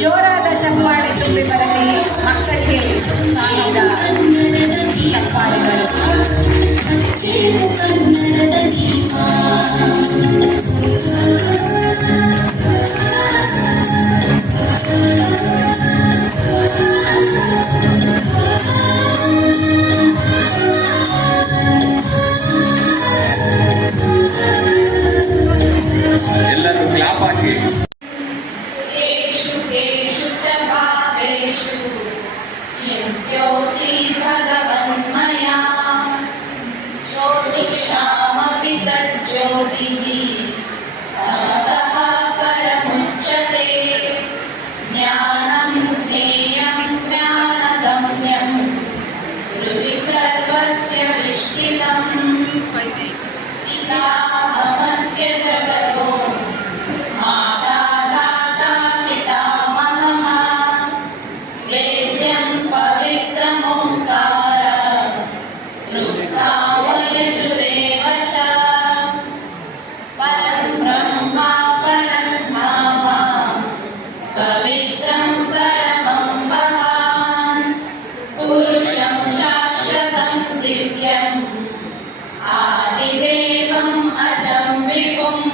ಜೋರಾದ ಚಪ್ಪಾಳೆ ತುಂಬಿ ಬರಲಿ ಮಕ್ಕಳಿಗೆ ಸಾಗಿದ ಚಪ್ಪಾಳೆಗಳು. ಕನ್ನಡದ ದೀಪ ಎಲ್ಲರೂ ಕ್ಲಾಪ್ ಹಾಕಿ. चिन्त्योऽसि भगवन्मया ज्योतिषामपि तज्ज्योतिः तमसः परमुच्यते ज्ञानं ज्ञेयं ज्ञानगम्यं हृदि सर्वस्य विष्ठितम् पितामहस्य जगतो माता दाता पितामहः वेद्यं पवित्रमोङ्कार ऋक्सावयजुरेव च परं ब्रह्मा परं धाम पवित्रं परमं महान् पुरुषं शाश्वतं दिव्यम् आदिदेवम् अजं विभुम्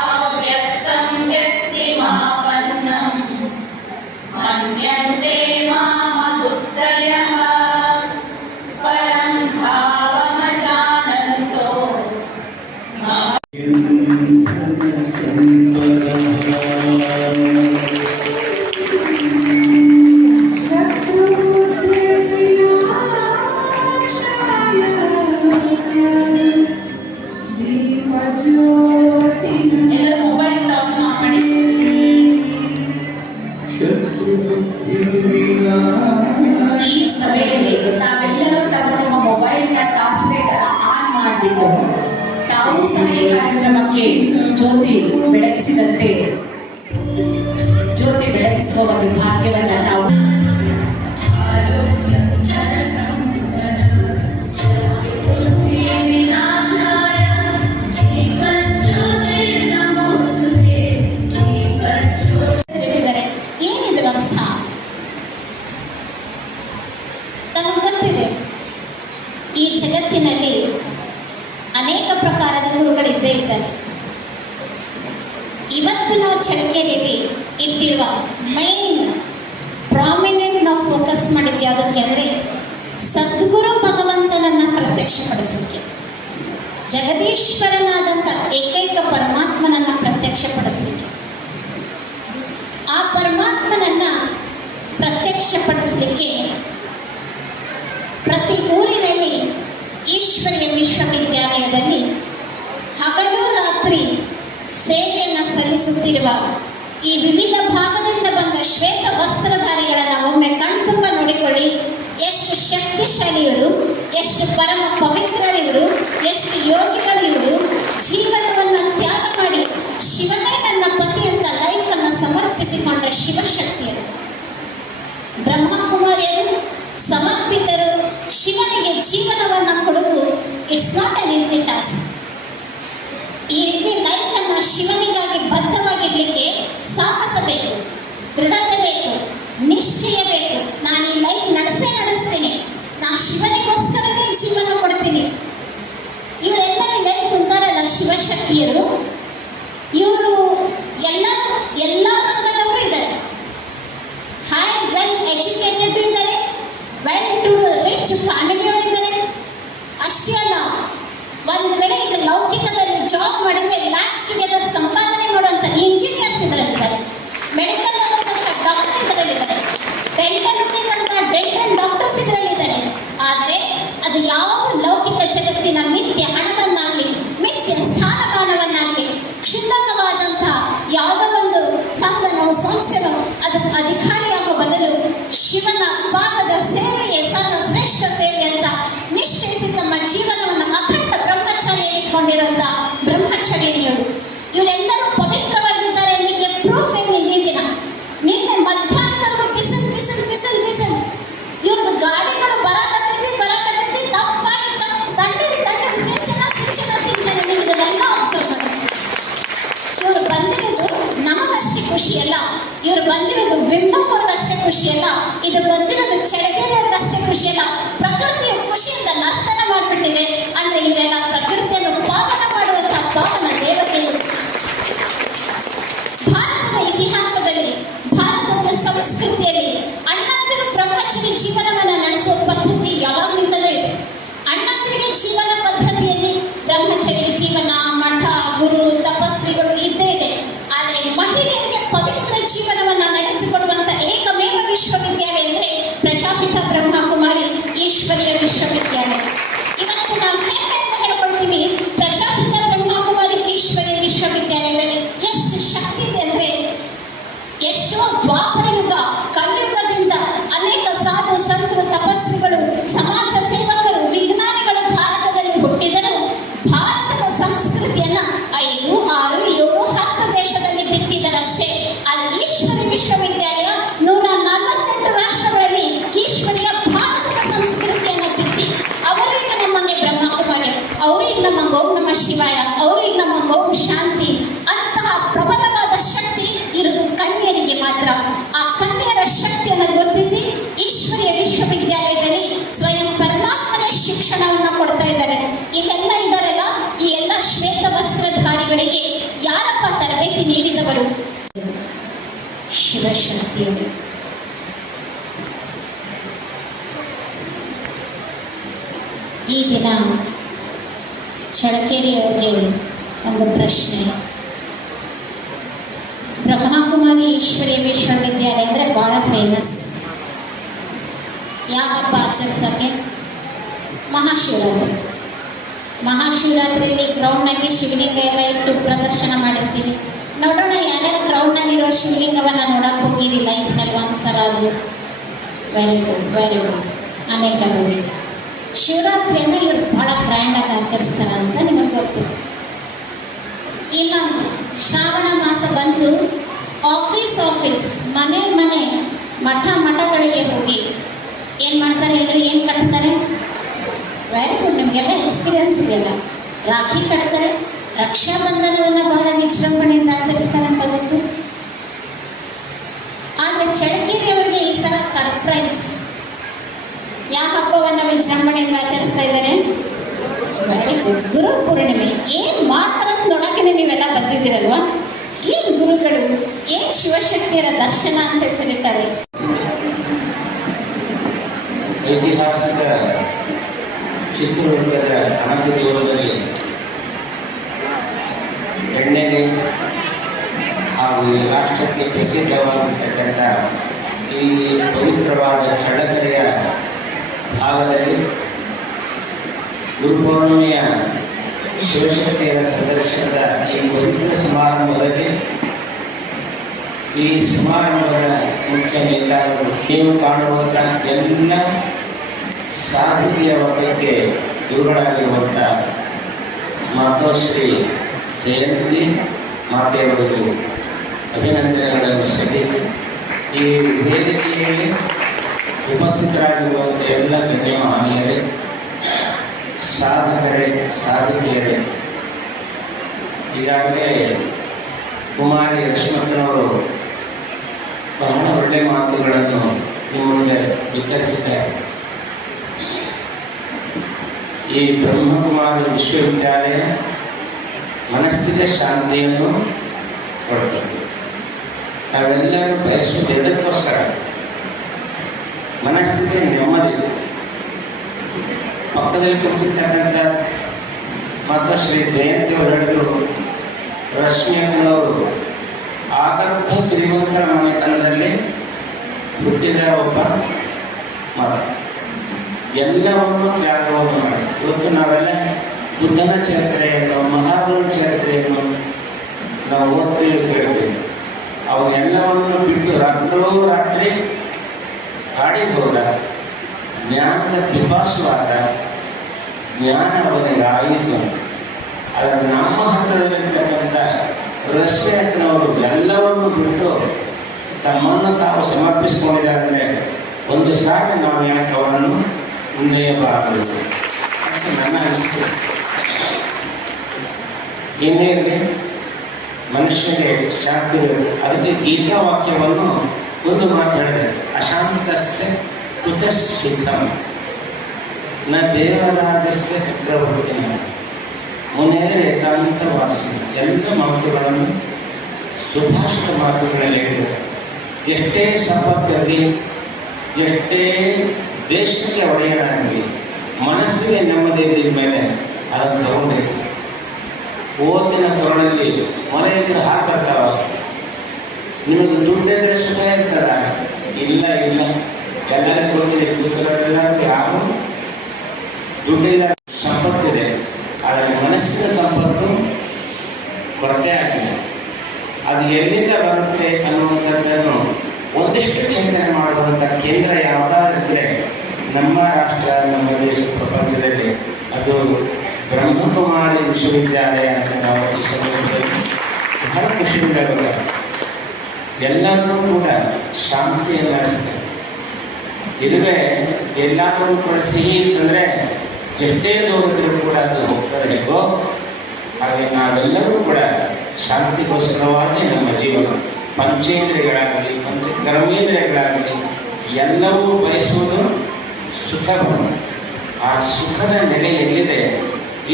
अव्यक्तं व्यक्तिमापन्नम् मन्यन्ते मामबुद्धयः परं भावमजानन्तो ಎಲ್ಲರೂ ಮೊಬೈಲ್ ಲಾಂಚ್ ಮಾಡಿ. ಈ ಸಭೆಯಲ್ಲಿ ನಾವೆಲ್ಲರೂ ತಮ್ಮ ತಮ್ಮ ಮೊಬೈಲ್ನ ಟಾರ್ಚ್ ಲೈಟ್ ಆನ್ ಮಾಡಿಬಿಟ್ಟು ತಾವು ಸಹ ಈ ಕಾರ್ಯಕ್ರಮಕ್ಕೆ ಜ್ಯೋತಿ ಬೆಳಗಿಸಿದಂತೆ ಜ್ಯೋತಿ ಬೆಳಗಿಸುವ ಒಂದು ಭಾಗ್ಯವನ್ನ ನಾವು ಈ ಜಗತ್ತಿನಲ್ಲಿ ಅನೇಕ ಪ್ರಕಾರದ ಗುರುಗಳಿದ್ದೇ ಇದ್ದಾರೆ. ಇವತ್ತು ನಾವು ಚಳಕೆಯಲ್ಲಿ ಇಟ್ಟಿರುವ ಮೈನ್ ಪ್ರಾಮಿನೆಂಟ್ ನಾವು ಫೋಕಸ್ ಮಾಡಿದ್ವಿ ಯಾವುದಕ್ಕೆ ಅಂದರೆ ಸದ್ಗುರು ಭಗವಂತನನ್ನ ಪ್ರತ್ಯಕ್ಷಪಡಿಸಲಿಕ್ಕೆ, ಜಗದೀಶ್ವರನಾದಂಥ ಏಕೈಕ ಪರಮಾತ್ಮನನ್ನ ಪ್ರತ್ಯಕ್ಷಪಡಿಸಲಿಕ್ಕೆ. ಆ ಪರಮಾತ್ಮನನ್ನ ಪ್ರತ್ಯಕ್ಷಪಡಿಸಲಿಕ್ಕೆ ಪ್ರತಿ ಊರಿನಲ್ಲಿ ಈಶ್ವರೀಯ ವಿಶ್ವವಿದ್ಯಾಲಯದಲ್ಲಿ ಹಗಲು ರಾತ್ರಿ ಸೇವೆಯನ್ನು ಸಲ್ಲಿಸುತ್ತಿರುವ ಈ ವಿವಿಧ ಭಾಗದಿಂದ ಬಂದ ಶ್ವೇತ ವಸ್ತ್ರಧಾರಿಗಳನ್ನು ಒಮ್ಮೆ ಕಣ್ತುಂಬ ನೋಡಿಕೊಳ್ಳಿ. ಎಷ್ಟು ಶಕ್ತಿಶಾಲಿಯವರು, ಎಷ್ಟು ಪರಮ ಪವಿತ್ರರಿವರು, ಎಷ್ಟು ಯೋಗಿಗಳಿವರು. ಜೀವನವನ್ನು ತ್ಯಾಗ ಮಾಡಿ ಶಿವನೇ ನನ್ನ ಪತಿ ಅಂತ ಲೈಫನ್ನು ಸಮರ್ಪಿಸಿಕೊಂಡ ಶಿವಶಕ್ತಿಯರು, ಬ್ರಹ್ಮಕುಮಾರಿಯರು, ಸಮರ್ಪಿತರು. ಶಿವನಿಗೆ ಜೀವನವನ್ನು ಕೊಡುವುದು it's not an easy task. ಈ ರೀತಿ ಲೈಫನ್ನು ಶಿವನಿಗಾಗಿ ಬದ್ಧವಾಗಿಡ್ಲಿಕ್ಕೆ ಸಾಹಸ ಬೇಕು, ದೃಢತೆ ಬೇಕು, ನಿಶ್ಚಯ ಬೇಕು. ನಾನು ಈ ಲೈಫ್ ನಡೆಸ್ತೀನಿ, ನಾನು ಶಿವನಿಗೋಸ್ಕರನೇ ಜೀವನ ಕೊಡ್ತೀನಿ. ಇವರೆಲ್ಲರೂ ಲೈಫ್ ಕುಂತಾರಲ್ಲ ಶಿವಶಕ್ತಿಯರು, ಇವರು ಎಲ್ಲ ರಂಗದವರು ಇದ್ದಾರೆ. ಹೈ ವೆಲ್ ಎಜುಕೇಟೆಡ್ ಇದ್ದಾರೆ, ವೆಲ್ ಟು ರಿಚ್ ಫ್ಯಾಮಿಲಿಯವರಿದ್ದಾರೆ. ಅಷ್ಟೇ ಅಲ್ಲ, ಒಂದು ವೇಳೆ ಈಗ ಲೌಕಿಕದಲ್ಲಿ ಜಾಬ್ ಮಾಡಿದ್ರೆ ಲ್ಯಾಕ್ಸ್ ಟುಗೆದರ್ ಸಂಪಾದನೆ ಮಾಡುವಂಥ ಇಂಜಿನಿಯರ್ಸ್ ಇದರಲ್ಲಿದ್ದಾರೆ, ಮೆಡಿಕಲ್ ಡಾಕ್ಟರ್ ಇದರಲ್ಲಿದ್ದಾರೆ, ಡೆಂಟಲ್ ಡಾಕ್ಟರ್ಸ್ ಇದರಲ್ಲಿದ್ದಾರೆ. ಆದರೆ ಅದು ಯಾವ ಲೌಕಿಕ ಜಗತ್ತಿನ ಮಿಥ್ಯ ಹಣವನ್ನಾಗಲಿ, ಮಿಥ್ಯ ಸ್ಥಾನಮಾನವನ್ನಾಗಲಿ, ಕ್ಷುಲ್ಲಕವಾದಂಥ ಯಾವುದೋ ಒಂದು ಸಂಘನೋ ಸಂಸ್ಥೆನೋ ಅದಕ್ಕೆ ಅಧಿಕಾರಿಯಾಗುವ ಬದಲು ಶಿವನ ಪಾದದ ಸೇವೆಯೇ ಸರ್ವಶ್ರೇಷ್ಠ ಸೇವೆ ಅಂತ ನಿಶ್ಚಯಿಸಿ ತಮ್ಮ ಜೀವನವನ್ನು ಅಖಂಡ ಬ್ರಹ್ಮಚಾರಿಯಾಗಿಟ್ಕೊಂಡಿರುವಂಥ ಬ್ರಹ್ಮಚಾರಿಣಿಯರು. ಇವರೆಲ್ಲರೂ ಪವಿತ್ರವಾಗಿದ್ದಾರೆ ಅನ್ನಲಿಕ್ಕೆ ಪ್ರೂಫ್ ಏನಿದೆ ದಿನ. ನಿನ್ನೆ ಮಧ್ಯಾಹ್ನದವರೆಗೂ ಬಿಸಿಲು ಇವ್ರದ್ದು ಗಾಡಿಗಳು ಬರಾಕತ್ತೈತಿ ತಪ್ಪಾಗಿ ದಂಡ ಅವ್ರಿಗೆ ನಮಗೆ ಓಂ ನಮ ಶಿವಾಯ, ಅವ್ರಿಗೆ ನಮಗೆ ಓಂ ಶಾಂತಿ ಅಂತಹ ಪ್ರಬಲವಾದ ಶಕ್ತಿ ಇರೋದು ಕನ್ಯರಿಗೆ ಮಾತ್ರ. ಆ ಕನ್ಯರ ಶಕ್ತಿಯನ್ನು ಗುರುತಿಸಿ ಈಶ್ವರೀಯ ವಿಶ್ವವಿದ್ಯಾಲಯದಲ್ಲಿ ಸ್ವಯಂ ಪರಮಾತ್ಮನೇ ಶಿಕ್ಷಣವನ್ನು ಕೊಡ್ತಾ ಇದ್ದಾರೆ. ಇಲ್ಲೆಲ್ಲ ಇದ್ದಾರಲ್ಲ, ಈ ಎಲ್ಲ ಶ್ವೇತ ವಸ್ತ್ರಧಾರಿಗಳಿಗೆ ಯಾರಪ್ಪ ತರಬೇತಿ ನೀಡಿದವರು? ಶಿವಶಕ್ತಿಯವರು. ಈ ದಿನ ಚಳಕೇರಿಯವರಿಗೆ ಒಂದು ಪ್ರಶ್ನೆ. ಬ್ರಹ್ಮಕುಮಾರಿ ಈಶ್ವರೀಯ ವಿಶ್ವವಿದ್ಯಾಲಯ ಅಂದರೆ ಭಾಳ ಫೇಮಸ್. ಯಾಕಪ್ಪ ಆಚರಿಸೋಕ್ಕೆ? ಮಹಾಶಿವರಾತ್ರಿ. ಮಹಾಶಿವರಾತ್ರಿಯಲ್ಲಿ ಗ್ರೌಂಡ್ನಲ್ಲಿ ಶಿವಲಿಂಗ ಎಲ್ಲ ಇಟ್ಟು ಪ್ರದರ್ಶನ ಮಾಡಿರ್ತೀವಿ. ನೋಡೋಣ ಯಾರ್ಯಾರು ಗ್ರೌಂಡ್ನಲ್ಲಿರುವ ಶಿವಲಿಂಗವನ್ನು ನೋಡಕ್ಕೆ ಹೋಗಿರಿ ಲೈಫ್ನಲ್ಲಿ ಒಂದ್ಸಲ ಆದರೂ. Very good, very good. ಅನೇಕ ಹೋಗಿ ಶಿವರಾತ್ರಿಯನ್ನು ಇವರು ಭಾಳ ಗ್ರ್ಯಾಂಡಾಗಿ ಆಚರಿಸ್ತಾರೆ ಅಂತ ನಿಮಗೆ ಗೊತ್ತು. ಇನ್ನೊಂದು, ಶ್ರಾವಣ ಮಾಸ ಬಂತು, ಆಫೀಸ್ ಮನೆ ಮಠಗಳಿಗೆ ಹೋಗಿ ಏನು ಮಾಡ್ತಾರೆ ಹೇಳ್ರಿ? ಏನು ಕಟ್ತಾರೆ? ವೆರಿ ಗುಡ್, ನಿಮಗೆಲ್ಲ ಎಕ್ಸ್ಪೀರಿಯನ್ಸ್ ಇದೆಯಲ್ಲ. ರಾಖಿ ಕಟ್ತಾರೆ, ರಕ್ಷಾ ಬಂಧನವನ್ನು ಬಹಳ ವಿಜೃಂಭಣೆಯಿಂದ ಆಚರಿಸ್ತಾರೆ ಅಂತ ಗೊತ್ತು. ಆದರೆ ಚಳಕೇರಿಯವರಿಗೆ ಈ ಸಲ ಸರ್ಪ್ರೈಸ್. ಯಾವ ಹಬ್ಬವನ್ನು ವಿಜೃಂಭಣೆಯಿಂದ ಆಚರಿಸ್ತಾ ಇದ್ದಾರೆ? Very good, Guru Purnima. ಏನು ಮಾಡ್ತಾರಂತ ನೋಡೋಕೆ ನೀವೆಲ್ಲ ಬಂದಿದ್ದೀರಲ್ವಾ? ಏನು ಗುರುಗಳು, ಏನು ಶಿವಶಕ್ತಿಯರ ದರ್ಶನ ಅಂತ ಹೆಸರಿದ್ದಾರೆ. ಐತಿಹಾಸಿಕ ಚಿತ್ರದುರ್ಗದ ಅನಂತದೇವರಲ್ಲಿ ಎಣ್ಣೆಗೆ ಹಾಗೂ ರಾಷ್ಟ್ರಕ್ಕೆ ಪ್ರಸಿದ್ಧವಾಗಿರ್ತಕ್ಕಂಥ ಈ ಪವಿತ್ರವಾದ ಚಳ್ಳಕೆರೆಯ ಭಾಗದಲ್ಲಿ ಗುರುಪೌರ್ಣಿಮೆಯ ಶಿವಶಕ್ತಿಯರ ಸಂದರ್ಶನದ ಈ ಪವಿತ್ರ ಸಮಾರಂಭದಲ್ಲಿ ಈ ಸಮಾರಂಭದ ಮುಖ್ಯ ನೇತಾರರು ನೀವು ಕಾಣುವಂಥ ಎಲ್ಲ ಸಾಧಕಿಯ ವರ್ಗಕ್ಕೆ ಗುರುಗಳಾಗಿರುವಂಥ ಮಾತೋಶ್ರೀ ಜಯಂತಿ ಮಾತೆಯವರಿಗೂ ಅಭಿನಂದನೆಗಳನ್ನು ಸಲ್ಲಿಸಿ ಈ ವೇದಿಕೆಯಲ್ಲಿ ಉಪಸ್ಥಿತರಾಗಿರುವಂಥ ಎಲ್ಲ ಗಣ್ಯಮಾನ್ಯರೇ, ಸಾಧಕಿಯರೇ, ಈಗಾಗಲೇ ಕುಮಾರಿ ಲಕ್ಷ್ಮಣನವರು ಬಹಳ ಒಳ್ಳೆಯ ಮಾತುಗಳನ್ನು ನಿಮ್ಮ ಮುಂದೆ ಬಿತ್ತರಿಸಿದ್ದಾರೆ. ಈ ಬ್ರಹ್ಮಕುಮಾರಿ ವಿಶ್ವವಿದ್ಯಾಲಯ ಮನಸ್ಸಿಗೆ ಶಾಂತಿಯನ್ನು ಕೊಡುತ್ತದೆ. ನಾವೆಲ್ಲರೂ ಬಯಸುವುದು ಎರಡಕ್ಕೋಸ್ಕರ, ಮನಸ್ಸಿಗೆ ನೆಮ್ಮದಿ. ಪಕ್ಕದಲ್ಲಿ ಕುಳಿತಿರ್ತಕ್ಕಂಥ ಮತ್ತು ಶ್ರೀ ಜಯಂತಿ ಹೇಳಿದರು, ರಶ್ಮಿಯನ್ನವರು ಆಗರ್ಭ ಶ್ರೀಮಂತರ ಮನೆತನದಲ್ಲಿ ಹುಟ್ಟಿದ ಒಬ್ಬ ಮಗ. ಎಲ್ಲವನ್ನು ತ್ಯಾಗವನ್ನು ಮಾಡಿ ಇವತ್ತು ನಾವೆಲ್ಲ ಬುದ್ಧನ ಚರಿತ್ರೆಯನ್ನು, ಮಹಾಗುರು ಚರಿತ್ರೆಯನ್ನು ನಾವು ಓದ್ತೀವಿ, ಕೇಳ್ತೀವಿ. ಅವನ್ನೆಲ್ಲವನ್ನು ಬಿಟ್ಟು ರಾತ್ರಿ ಕಾಡಿಗೆ ಹೋದ, ಜ್ಞಾನದ ಪಿಪಾಸುವಾದ, ಜ್ಞಾನ ಅವನಿಗೆ ಆಯಿತು. ಅದರ ನಮ್ಮ ಹತ್ತಿರದಲ್ಲಿರ್ತಕ್ಕಂಥ ರಶ್ಮಿಯಕ್ಕನವರು ಎಲ್ಲವನ್ನು ಬಿಟ್ಟು ತಮ್ಮನ್ನು ತಾವು ಸಮರ್ಪಿಸಿಕೊಂಡಿದ್ದಾರೆ. ಒಂದು ಸಾರಿ ನಾವು ಯಾಕೆ ಅವರನ್ನು ಮುಂದೆಯಬಾರದು ಅಂತ ನನ್ನ ಅನಿಸಿಕೆ. ಇನ್ನೇನು ಮನುಷ್ಯನಿಗೆ ಶಾಂತಿ ಬೇಕು. ಅದಕ್ಕೆ ಗೀತಾ ವಾಕ್ಯವನ್ನು ಒಂದು ಮಾತಾಡಿದೆ, ಅಶಾಂತಸ್ಯ ಕುತಃಸುಖಂ ನ ದೇವರಾಜಸ್ಯ ಚಕ್ರವರ್ತಿನ ಮುನೇರ ಏಕಾಂತ ವಾಸಿ. ಎಲ್ಲ ಮಾತುಗಳನ್ನು ಸುಭಾಷಿತ ಮಾತುಗಳಲ್ಲಿ ಹೇಳಿದೆ. ಎಷ್ಟೇ ಸಂಪತ್ತಿರಲಿ, ಎಷ್ಟೇ ದೇಶಕ್ಕೆ ಒಡೆಯನಾಗಲಿ, ಮನಸ್ಸಿಗೆ ನೆಮ್ಮದಿ ಇದ್ದ ಮೇಲೆ ಅದನ್ನು ತಗೊಂಡಿದೆ. ಓದಿನ ಕೊರಳಲ್ಲಿ ಮನೆಯಿಂದ ಹಾಕ್ಬರ್ತಾವ. ನಿಮಗೆ ದುಡ್ಡಿದ್ರೆ ಸುಖ ಇರ್ತಾರ? ಇಲ್ಲ, ಎಲ್ಲರಿಗೂ ಗೊತ್ತಿದೆ. ಯಾರು ದುಡ್ಡಿಲ್ಲ, ಸಂಪತ್ತಿದೆ, ಆದರೆ ಮನಸ್ಸಿನ ಸಂಪತ್ತು ಕೊರತೆ ಆಗಿದೆ. ಅದು ಎಲ್ಲಿಂದ ಬರುತ್ತೆ ಅನ್ನುವಂಥದ್ದನ್ನು ಒಂದಿಷ್ಟು ಚಿಂತನೆ ಮಾಡುವಂಥ ಕೇಂದ್ರ ಯಾವುದಾದ್ರಿದ್ರೆ ನಮ್ಮ ರಾಷ್ಟ್ರ, ನಮ್ಮ ದೇಶ, ಪ್ರಪಂಚದಲ್ಲಿ ಅದು ಬ್ರಹ್ಮಕುಮಾರಿ ವಿಶ್ವವಿದ್ಯಾಲಯ ಅಂತ ನಾವು ಈ ಸಂದರ್ಭದಲ್ಲಿ ಬಹಳ ಖುಷಿಯಿಂದ ಹೇಳ್ತಾರೆ. ಎಲ್ಲರನ್ನೂ ಕೂಡ ಶಾಂತಿಯನ್ನು ನಡೆಸ್ತಾರೆ. ಇರುವೆ ಎಲ್ಲರೂ ಕೂಡ ಸಿಹಿ ಅಂತಂದರೆ ಎಷ್ಟೇ ದೂರದಿದ್ರೂ ಕೂಡ ಅದು ಹೋಗ್ತದೆ ಹೇಗೋ ಹಾಗೆ ನಾವೆಲ್ಲರೂ ಕೂಡ ಶಾಂತಿಗೋಸ್ಕರವಾಗಿ ನಮ್ಮ ಜೀವನ ಪಂಚೇಂದ್ರಿಯಗಳಾಗಲಿ ಕರ್ಮೇಂದ್ರಿಯಗಳಾಗಲಿ ಎಲ್ಲವೂ ಬಯಸುವುದು ಸುಖವನ್ನು. ಆ ಸುಖದ ನೆಲೆ ಎಲ್ಲಿದೆ?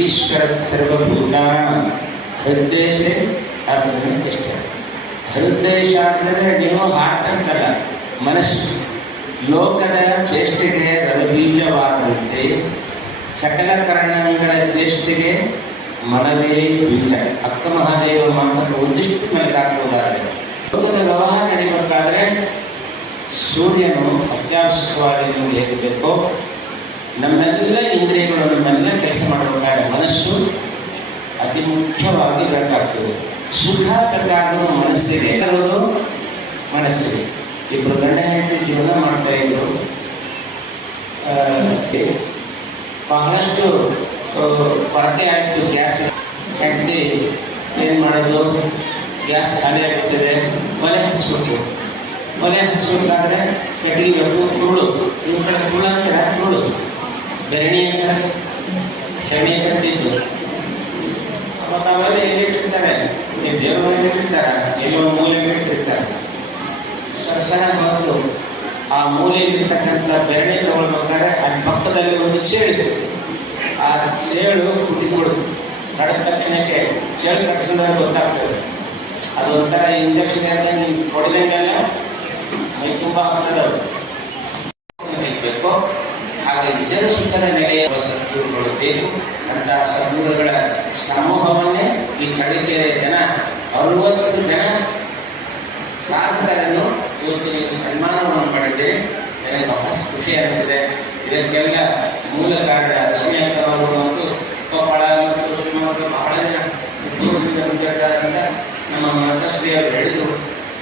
ಈಶ್ವರ ಸರ್ವಭೂತ ಹೃದ್ದೇಶ ಅರ್ಜುನ ಇಷ್ಟ. ಹೃದ್ದೇಶ ಅಂತಂದ್ರೆ ನೀವು ಹಾರ್ಟ್ ಅಂತಲ್ಲ, ಮನಸ್ಸು. ಲೋಕದ ಚೇಷ್ಟೆಗೆ ರವಬೀಜವಾದಂತೆ ಸಕಲ ಕರ್ಣಗಳ ಚೇಷ್ಟೆಗೆ ಮನವೇ ಬೀಜ. ಅಕ್ಕ ಮಹಾದೇವ ಮಾತನ್ನು ಒಂದಿಷ್ಟು ಮೆಲುಕಾಕುವುದಾದರೆ, ಲೋಕದ ವ್ಯವಹಾರ ನಡೀಬೇಕಾದ್ರೆ ಸೂರ್ಯನು ಅತ್ಯವಶ್ಯಕವಾಗಿ ನಿಮಗೆ ಹೇಗೆ ಬೇಕೋ ನಮ್ಮೆಲ್ಲ ಇಂದ್ರಿಯಗಳು ನಮ್ಮೆಲ್ಲ ಕೆಲಸ ಮಾಡಬೇಕಾದ್ರೆ ಮನಸ್ಸು ಅತಿ ಮುಖ್ಯವಾಗಿ ಬೇಕಾಗ್ತದೆ. ಸುಖ ಬೇಕಾದರೂ ಮನಸ್ಸಿಗೆ ಇರೋದು ಮನಸ್ಸಿಗೆ. ಇಬ್ಬರು ಗಂಡ ಹೆಂಡತಿ ಜೀವನ ಮಾಡ್ತಾ ಇದ್ರು. ಬಹಳಷ್ಟು ಕೊರತೆ ಆಯಿತು ಗ್ಯಾಸ್. ಹೆಂಡತಿ ಏನು ಮಾಡೋದು, ಗ್ಯಾಸ್ ಖಾಲಿ ಆಗುತ್ತದೆ, ಒಲೆ ಹಚ್ಬೇಕು. ಒಲೆ ಹಚ್ಚಬೇಕಾದ್ರೆ ಕಟ್ಟಿಗೆ ತುಳು, ನಿಮ್ಮ ಕಡೆ ತುಳು ಅಂತಾರೆ, ತುಳು ಬೆರಣಿ ಅಂತಾರೆ, ಸೆಣೆ ಕಟ್ಟಿದ್ದು. ಮತ್ತು ಅವೆಲ್ಲ ಎಲ್ಲಿಟ್ಟಿರ್ತಾರೆ, ನೀವು ದೇವ್ರ ಮನೆಗೆ ಇಟ್ಟಿರ್ತಾರೆ, ಎಲ್ಲೋ ಮೂಲೆಗೆ ಇಟ್ಟಿರ್ತಾರೆ. ಸರ ಹೊರತು ಆ ಮೂಲೆಯಲ್ಲಿರ್ತಕ್ಕಂಥ ಬೆರಣಿ ತಗೊಳ್ಬೇಕಾದ್ರೆ ಅಲ್ಲಿ ಪಕ್ಕದಲ್ಲಿ ಒಂದು ಚೇಳು. ಆ ಚೇಳು ಕುಟಿಕೊಡು ಕಡಿದ ತಕ್ಷಣಕ್ಕೆ ಚೇಳು ಕಟ್ಸ್ಕೊಂಡ್ರೆ ಗೊತ್ತಾಗ್ತದೆ. ಅದು ಒಂಥರ ಇಂಜೆಕ್ಷನ್ ಎಲ್ಲ ನೀವು ಹೊಡೆದಂಗೆಲ್ಲ ಮೈ ತುಂಬ ಆಗ್ತದೆ. ಅದು ನಿಲ್ಬೇಕು. ಹಾಗೆ ಇದರ ಸುಖದ ನೆಲೆಯ ಸದ್ಗುರುಗಳು ಬೇಕು. ಅಂತಹ ಸದ್ಗುರುಗಳ ಸಮೂಹವನ್ನೇ ಈ ಚಳಿಕೆರೆ ಜನ 60 ಜನ ಸಾಧಕರನ್ನು ಇವತ್ತು ನೀವು ಸನ್ಮಾನವನ್ನು ಪಡೆದಿರಿ. ನನಗೆ ಬಹಳಷ್ಟು ಖುಷಿ ಅನಿಸಿದೆ. ಇದಕ್ಕೆಲ್ಲ ಮೂಲ ಕಾರಣ ಲಕ್ಷ್ಮೀ ಅವರು ಮತ್ತು ಕೊಪ್ಪಳ ಮತ್ತು ಶ್ರೀಮಂತ ಬಹಳ ಜನ ದೂರದಿಂದ ಬಂದಿರ್ತಾರಂತ ನಮ್ಮ ಮಾತಾಶ್ರೀಯವರು ಹೇಳಿದರು.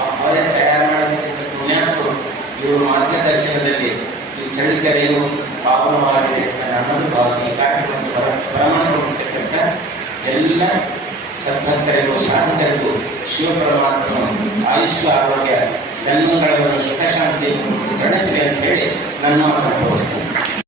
ಅವರೇ ತಯಾರು ಮಾಡತಕ್ಕಂಥ ಪುಣ್ಯಾತ್ಮರು ಇವರು ಮಾರ್ಗದರ್ಶನದಲ್ಲಿ ಈ ಚಳಿಕೆರೆಯು ಪಾವನವಾಗಿದೆ ಅನ್ನೋದು ಭಾವಿಸಿ ಈ ಕಾರ್ಯಕ್ರಮಕ್ಕೆ ಪ್ರಮಾಣ ಕೊಟ್ಟಿರ್ತಕ್ಕಂಥ ಎಲ್ಲ ಸದ್ಭಕ್ತರಿಗೂ ಸಾಧಕರಿಗೂ ಶಿವಪರಮಾತ್ಮನು ಆಯುಷ್ಯ ಆರೋಗ್ಯ ಸನ್ಮಂಗಳವನ್ನು ಸುಖ ಶಾಂತಿ ಗಣಿಸಲಿ ಅಂತ ಹೇಳಿ ನನ್ನ ಮಾತನ್ನು ತೋರಿಸ್ತೇನೆ.